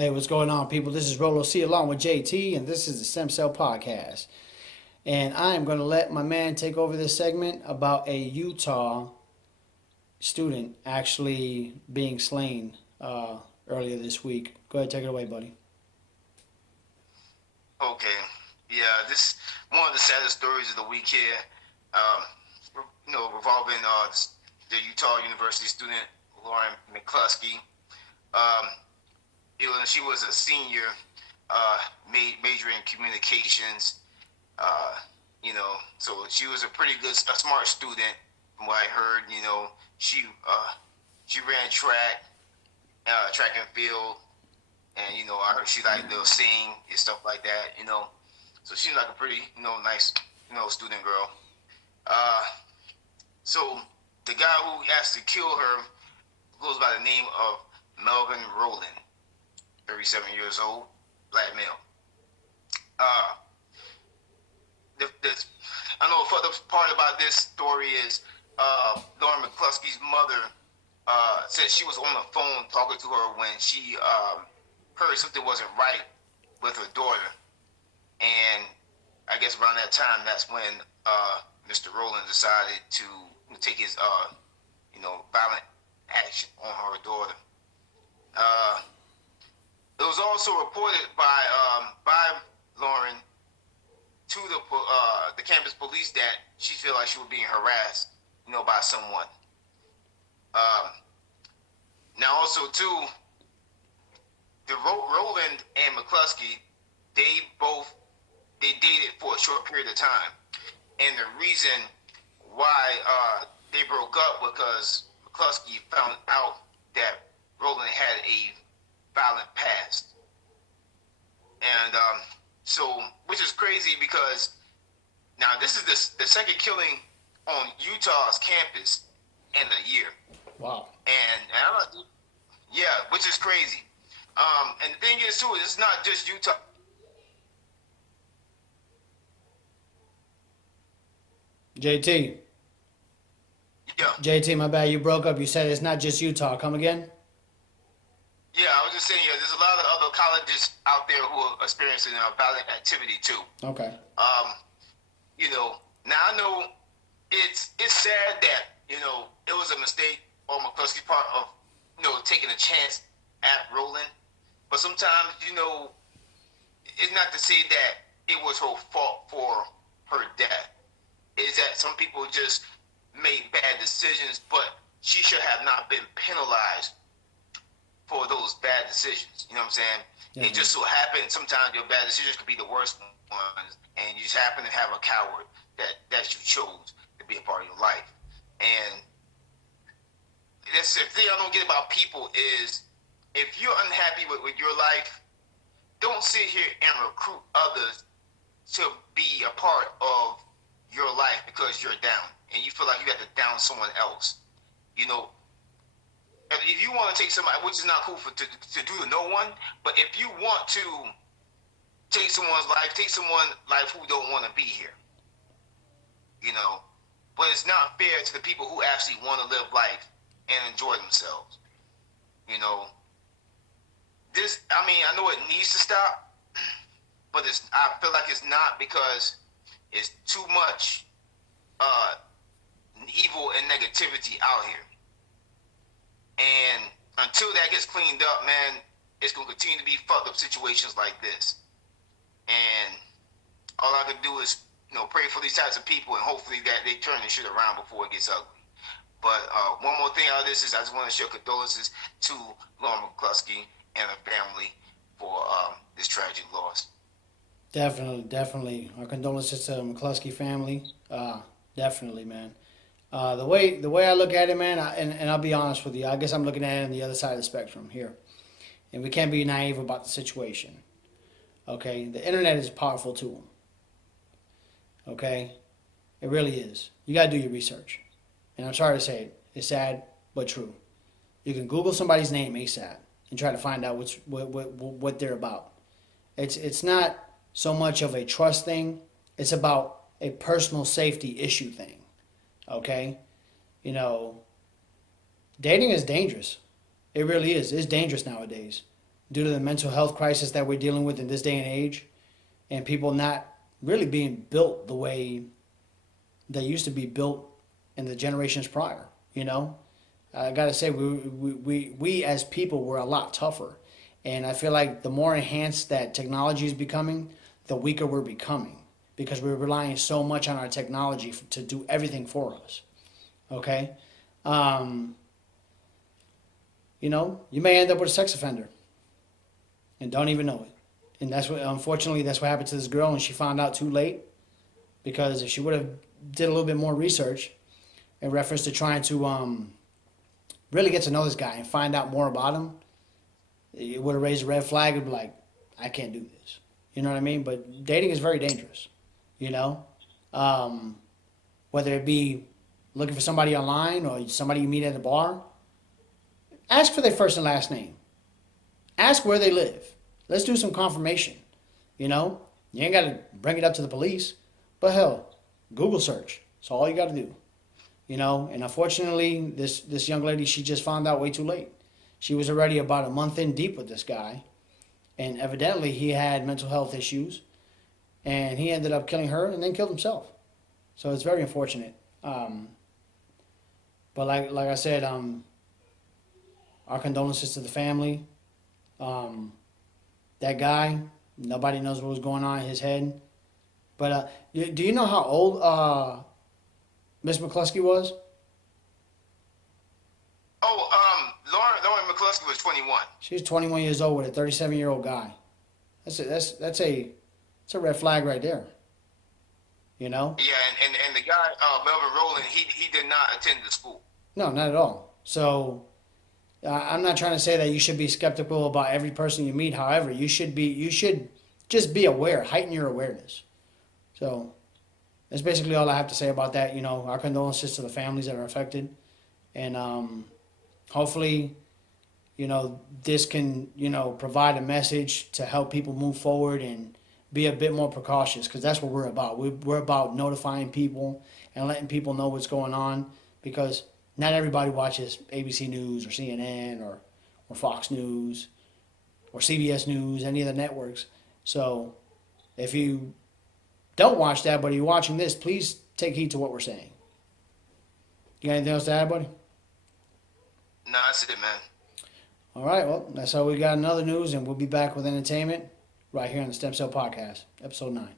Hey, what's going on, people? This is Rolo C along with JT, and this is the Stem Cell Podcast. And I am going to let my man take over this segment about a Utah student actually being slain earlier this week. Go ahead, take it away, buddy. Okay. Yeah, this one of the saddest stories of the week here. Um, revolving the Utah University student Lauren Mccluskey. Um, she was a senior, majoring in communications. Uh, so she was a smart student. From what I heard, she ran track and field, and I heard she liked to sing and stuff like that. So she's like a pretty nice student girl. Uh, so the guy who actually killed her goes by the name of Melvin Rowland, 37 years old, black male. Uh, the I know the fucked up part about this story is Lauren Mccluskey's mother said she was on the phone talking to her when she heard something wasn't right with her daughter, and I guess around that time, that's when Mr. Rowland decided to take his violent action on her daughter. It was also reported by Lauren to the campus police that she felt like she was being harassed, by someone. Now, also too, the Rowland and Mccluskey, they dated for a short period of time, and the reason why they broke up because Mccluskey found out that Rowland had a violent past, and so which is crazy because now this is the second killing on Utah's campus in a year. Wow. And I'm not, yeah, which is crazy. And the thing is too, it's not just Utah. JT. Yeah, JT, my bad, you broke up. You said it's not just Utah. Come again? yeah. I was just saying, yeah. There's a lot of other colleges out there who are experiencing violent activity too. Okay. Um, now I know it's sad that it was a mistake on McCluskey's part of taking a chance at Rowland, but sometimes it's not to say that it was her fault for her death. Is that some people just made bad decisions, but she should have not been penalized for those bad decisions. You know what I'm saying? Yeah. It just so happened sometimes your bad decisions could be the worst ones, and you just happen to have a coward that you chose to be a part of your life. And that's the thing I don't get about people is if you're unhappy with your life, don't sit here and recruit others to be a part of your life because you're down and you feel like you have to down someone else. If you want to take somebody, which is not cool to do to no one, but if you want to take someone's life, take someone's life who don't want to be here. But it's not fair to the people who actually want to live life and enjoy themselves. I know it needs to stop, but I feel like it's not because it's too much evil and negativity out here. And until that gets cleaned up, man, it's going to continue to be fucked up situations like this. And all I can do is, pray for these types of people and hopefully that they turn this shit around before it gets ugly. But one more thing out of this is I just want to show condolences to Lauren Mccluskey and her family for this tragic loss. Definitely. Our condolences to the McCluskey family. Definitely, man. The way I look at it, man, and I'll be honest with you, I guess I'm looking at it on the other side of the spectrum here. And we can't be naive about the situation. Okay? The internet is a powerful tool. Okay? It really is. You got to do your research. And I'm sorry to say it. It's sad, but true. You can Google somebody's name ASAP and try to find out what they're about. It's not so much of a trust thing. It's about a personal safety issue thing. Okay? Dating is dangerous. It really is. It's dangerous nowadays. due to the mental health crisis that we're dealing with in this day and age, and people not really being built the way they used to be built in the generations prior. You know, I gotta say we as people were a lot tougher, and I feel like the more enhanced that technology is becoming, the weaker we're becoming because we're relying so much on our technology to do everything for us. Okay, um, you may end up with a sex offender and don't even know it. And that's what, unfortunately, that's what happened to this girl, and she found out too late. Because if she would have did a little bit more research in reference to trying to really get to know this guy and find out more about him, it would have raised a red flag and be like, I can't do this. You know what I mean? But dating is very dangerous. You know, whether it be looking for somebody online or somebody you meet at a bar, ask for their first and last name. Ask where they live. Let's do some confirmation. You know, you ain't got to bring it up to the police, but hell, Google search. That's all you got to do. You know, and unfortunately, this young lady, she just found out way too late. She was already about a month in deep with this guy, and evidently he had mental health issues, and he ended up killing her and then killed himself. So it's very unfortunate. But like I said, our condolences to the family. That guy, nobody knows what was going on in his head. But do you know how old Miss Mccluskey was? Oh, Lauren Mccluskey was 21. She's 21 years old with a 37-year-old guy. That's a red flag right there. You know? Yeah, and the guy, Melvin Rowland, he did not attend the school. No, not at all. So I'm not trying to say that you should be skeptical about every person you meet. However, you should just be aware, heighten your awareness. So that's basically all I have to say about that. You know, our condolences to the families that are affected, and hopefully, you know, this can, you know, provide a message to help people move forward and be a bit more precautious, because that's what we're about. We're about notifying people and letting people know what's going on, because not everybody watches ABC News or CNN or Fox News or CBS News, any of the networks. So if you don't watch that, but you're watching this, please take heed to what we're saying. You got anything else to add, buddy? No, that's it, man. All right, well, that's all we got in other news, and we'll be back with entertainment right here on the Stem Cell Podcast, episode 9.